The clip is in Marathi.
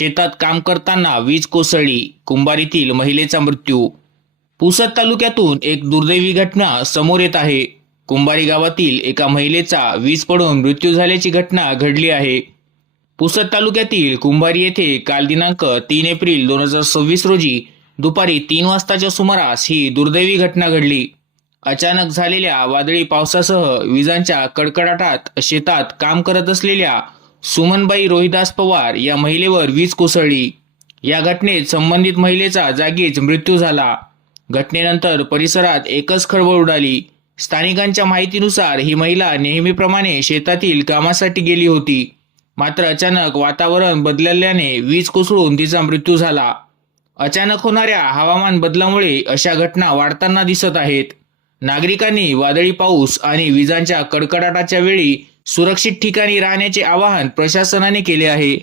शेतात काम करताना वीज कोसळली, कुंभारीतील महिलेचा मृत्यू। पुसद तालुक्यातून एक दुर्दैवी घटना समोर येत आहे। कुंभारी गावातील एका महिलेचा वीज पडून मृत्यू झाल्याची घटना घडली आहे। पुसद तालुक्यातील कुंभारी येथे काल दिनांक 3 एप्रिल 2026 रोजी दुपारी 3 वाजताच्या सुमारास ही दुर्दैवी घटना घडली। अचानक झालेल्या वादळी पावसासह विजांच्या कडकडाटात शेतात काम करत असलेल्या सुमनबाई रोहिदास पवार या महिलेवर वीज कोसळली। या घटनेत संबंधित महिलेचा जागीच मृत्यू झाला। घटनेनंतर परिसरात एकच खळबळ उडाली। स्थानिकांच्या माहितीनुसार ही महिला नेहमीप्रमाणे शेतातील कामासाठी गेली होती, मात्र अचानक वातावरण बदलल्याने वीज कोसळून तिचा मृत्यू झाला। अचानक होणाऱ्या हवामान बदलामुळे अशा घटना वाढताना दिसत आहेत। नागरिकांनी वादळी पाऊस आणि विजांच्या कडकडाटाच्या वेळी सुरक्षित ठिकाणी राहण्याचे आवाहन प्रशासनाने केले आहे।